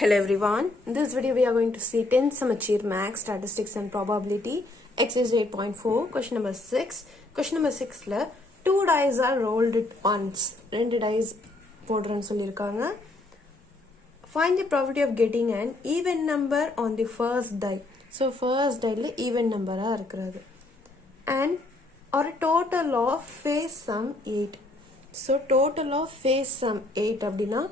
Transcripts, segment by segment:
Hello everyone. In this video we are going to see 10th Samachir Max Statistics and Probability exercise 8.4 question number 6. Question number 6 la 2 dice are rolled at once. 2 dice போடுறேன்னு சொல்லிருக்காங்க. Find the probability of getting an even number on the first die. So first die ல even number ஆ இருக்குறது. And or a total of face sum 8. So total of face sum 8 அப்படினா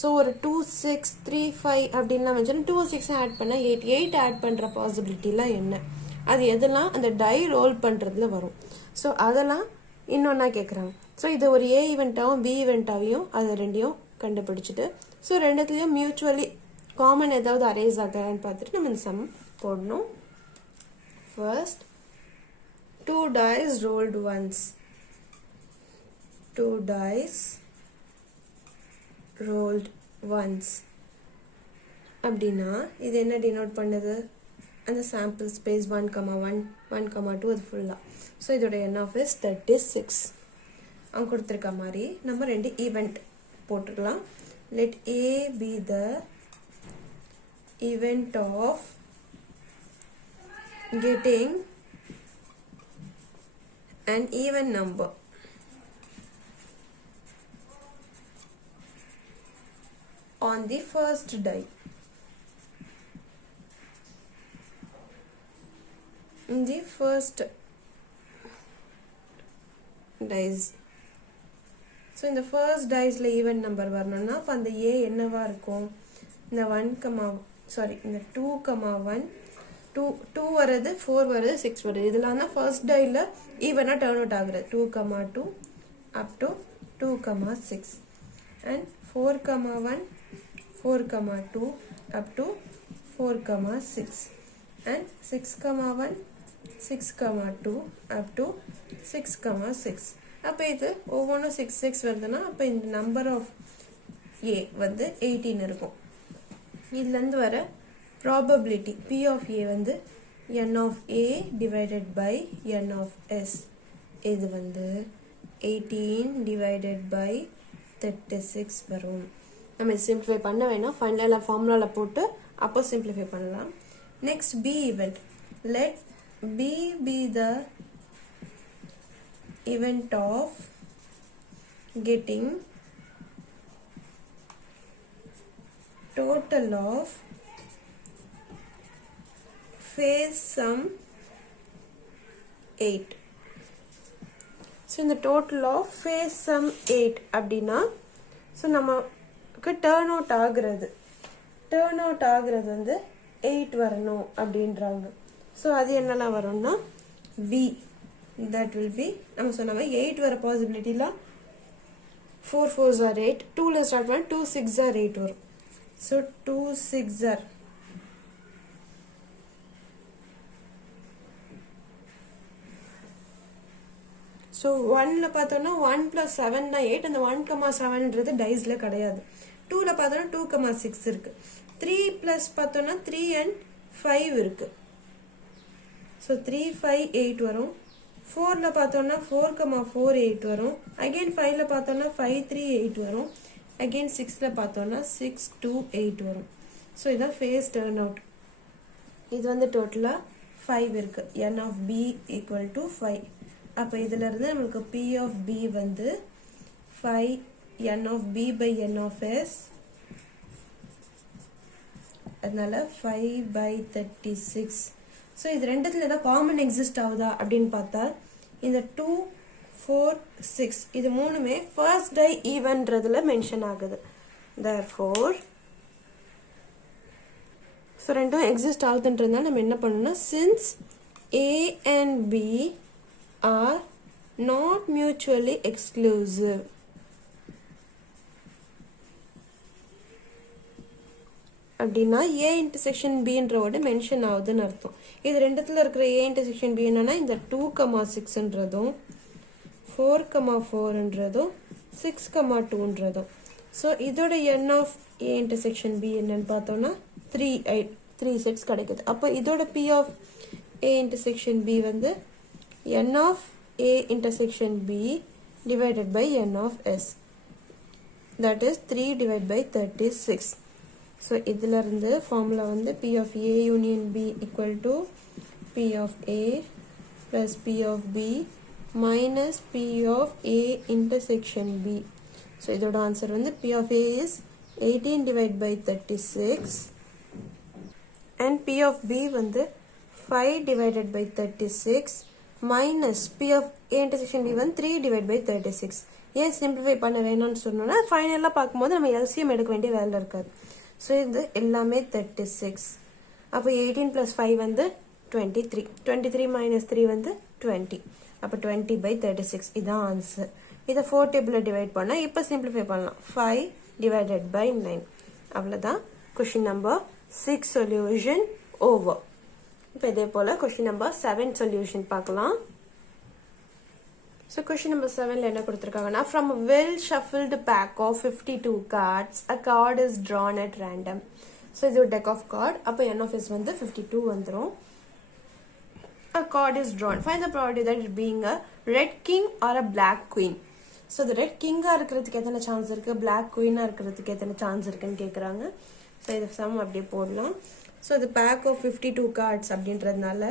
so ஒரு 2 6 3 5 அப்படினா வந்து 2 6 add பண்ணா 8 8 add பண்ற பாசிபிலிட்டிலாம் என்ன அது எதெல்லாம் அந்த டை ரோல் பண்றதுல வரும் சோ அதெல்லாம் இன்னொன்னா கேக்குறாங்க சோ இது ஒரு A ஈவென்ட்டாவும் B ஈவென்ட்டாவையும் அது ரெண்டையும் கண்டுபிடிச்சிட்டு சோ ரெண்டுத்துலயும் மியூச்சுவலி காமன் ஏதாவது அரேஸ் ஆகறான்னு பார்த்துட்டு நம்ம இந்த சம் போடணும் first 2 dice rolled once 2 dice rolled once அப்படினா இது என்ன denote பண்ணுது அந்த sample space 1,1 1,2 அது ஃபுல்லா சோ இதோட n of is 36 அங்க கொடுத்திருக்க மாதிரி நம்ம ரெண்டு ஈவென்ட் போட்டுக்கலாம் let A be the event of getting an even number on the first die. In the first dice. So in the first dice la even number வரணும்னா அப்ப அந்த A என்னவா இருக்கும் இந்த 1, இந்த 2,1 2 வரது 4 வரது 6 வரது இதெல்லாம் தான் first die ல ஈவனா டர்ன் அவுட் ஆகுது 2,2 up to 2,6 and 4,1 4,2 up to 4,6 and 6,1 6,2 up to 6,6 அப்ப இது ஒவ்வொன்றும் 6 6 வருதுன்னா அப்ப இந்த நம்பர் ஆஃப் A வந்து 18 இருக்கும் இதுல இருந்து வர probability P of A வந்து n of A divided by n of S இது வந்து 18 divided by 36 வரும் நம்ம சிம்பிளிஃபை பண்ண வேணா ஃபைனலா ஃபார்முலால போட்டு அப்போ சிம்பிளிஃபை பண்ணலாம் next B event let B be the event of getting total of face sum 8 so in the total of face sum 8 அப்படினா so நம்ம டர்ன் அவுட் ஆகுறது வந்து 8 வரணும் அப்படின்றாங்க சோ அது என்னலாம் வரும்னா V that will be நம்ம சொன்னவே 8 வர பாசிபிலிட்டில 4 4s are 8 2 ல ஸ்டார்ட் பண்ணா 2 6s are 8 வரும் சோ 2 6s are so 1 ல பார்த்தோம்னா 1 plus 7 னா 8 அந்த 1,7ன்றது டைஸ்ல கிடையாது 2 ல பார்த்தோம்னா 2,6 இருக்கு 3 plus பார்த்தோம்னா 3 and 5 இருக்கு so 3 5 8 வரும் 4 ல பார்த்தோம்னா 4,4 8 வரும் again 5 ல பார்த்தோம்னா 5 3 8 வரும் again 6 ல பார்த்தோம்னா 6 2 8 வரும் so இத ஃபேஸ் டர்ன் அவுட் இது வந்து டோட்டலா 5 இருக்கு n of b equal to 5 அப்ப இதில இருந்து நமக்கு P of B வந்து 5 n of B by n of S அதனால 5 by 36 சோ இது ரெண்டுத்துல ஏதாவது காமன் எக்ஸிஸ்ட் ஆகுதா அப்படினு பார்த்தா இந்த 2 4 6 இது மூணுமே ஃபர்ஸ்ட் டை ஈவன்ன்றதுல மென்ஷன் ஆகுது therefore சோ ரெண்டும் எக்ஸிஸ்ட் ஆகுதுன்றதால நம்ம என்ன பண்ணனும்னா since A and B are not mutually exclusive அப்படினா A intersection B ன்றவோட மென்ஷன் ஆகுதுன்னு அர்த்தம் இது ரெண்டுத்துல இருக்கிற A intersection B என்னன்னா இந்த 2,6 ன்றதும் 4,4 ன்றதும் 6,2 ன்றதும் சோ இதோட n of A intersection B என்னன்னு பார்த்தோம்னா 3 6 கிடைக்குது அப்ப இதோட P of A intersection B வந்து n of A intersection B divided by n of S that is 3 divided by 36 so இதிலிருந்து ஃபார்முலா வந்து P of A union B equal to P of A plus P of B minus P of A intersection B. So இதோட answer வந்து P of A is 18 divided by 36 and P of B வந்து 5 divided by 36 minus P of A intersection B வந்து 3 divided by 36. ஏன் simplify பண்ண வேணும்னு சொன்னோன்னா ஃபைனலாக பார்க்கும்போது நம்ம எல்சிஎம் எடுக்க வேண்டிய வேலை இருக்காது. ஸோ இது எல்லாமே 36. அப்போ 18 plus 5 வந்து 23. 23 minus 3 வந்து 20. அப்போ 20 by 36 இதான் ஆன்சர். இதை 4 டேபிளில் டிவைட் பண்ணால் இப்போ சிம்பிளிஃபை பண்ணலாம். 5 divided by 9. அவ்வளோதான். Question number 6 solution over. இப்போ இதே போல் கொஷின் நம்பர் 7 சொல்யூஷன் பார்க்கலாம். So question number 7 என்ன கொடுத்திருக்காங்கன்னா from a well shuffled pack of 52 cards a card is drawn at random. So இது ஒரு deck of card. அப்போ n of s வந்து 52 வந்துரும். A card is drawn. Find the probability that it being a red king or a black queen. So the red king இருக்கிறதுக்கு எத்தனை chance இருக்கு, black queen இருக்கிறதுக்கு எத்தனை சான்ஸ் இருக்குன்னு கேக்குறாங்க. So இது சம் அப்படியே போடலாம். So the pack of 52 cards அப்படின்றதுனால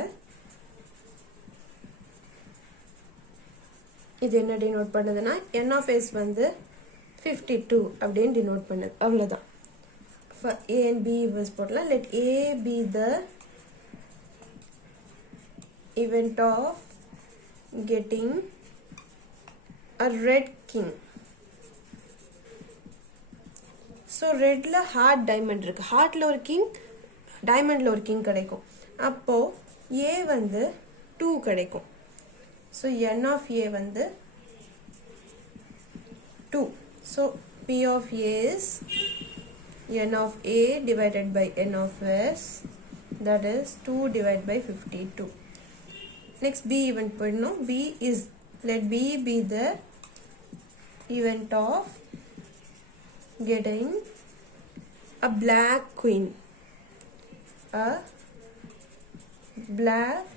இது என்ன டினோட் பண்ணுதுன்னா n of s வந்து 52 அப்படின்னு டினோட் பண்ணுது. அவ்வளோதான். For A and B was போடலாம். Let A be the event of getting a red king. So redல ஹார்ட் டைமண்ட் இருக்கு. ஹார்ட்ல ஒரு கிங், டைமண்ட்ல ஒரு கிங் கிடைக்கும். அப்போ A வந்து 2 கிடைக்கும். So n of A வந்து 2. So P of A is n of A divided by n of S, that is 2 divided by 52. Next B event பண்ணோம். B is, let B be the event of getting a black queen. A black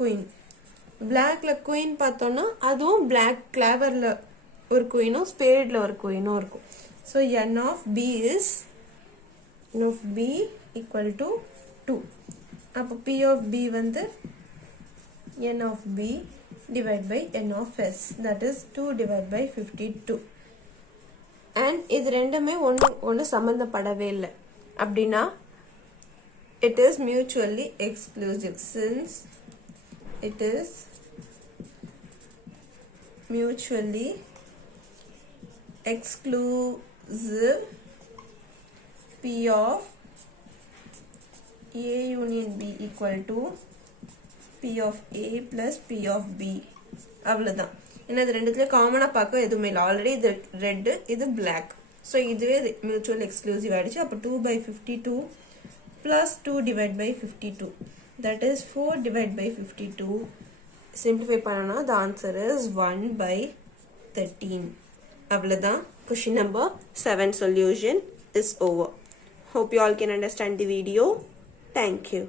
queen. பிளாக்ல queen பார்த்தோம்னா அதுவும் black கிளாவர்ல ஒரு குயினும் ஸ்பேட்ல ஒரு குயினும் இருக்கும். So n of B is n of B equal to 2. அப்போ P of B வந்து n of B divided by n of S, that is 2 divided by 52. And இது ரெண்டுமே ஒன்று சம்பந்தப்படவே இல்லை அப்படின்னா it is mutually exclusive. Since it is mutually exclusive, P of A union B equal to P of A plus P of B. அவ்வளோதான். ஏன்னா இது ரெண்டுத்துலேயும் காமனாக பார்க்க எதுவுமே இல்லை. ஆல்ரெடி இது ரெட்டு, இது பிளாக். ஸோ இதுவே மியூச்சுவல் எக்ஸ்க்ளூசிவ் ஆகிடுச்சு. அப்போ 2 by 52 plus 2 divided by 52. That is 4 divided by 52. Simplify பண்ணனா the answer is 1 by 13. அவ்வளவுதான். Question number 7 solution is over. Hope you all can understand the video. Thank you.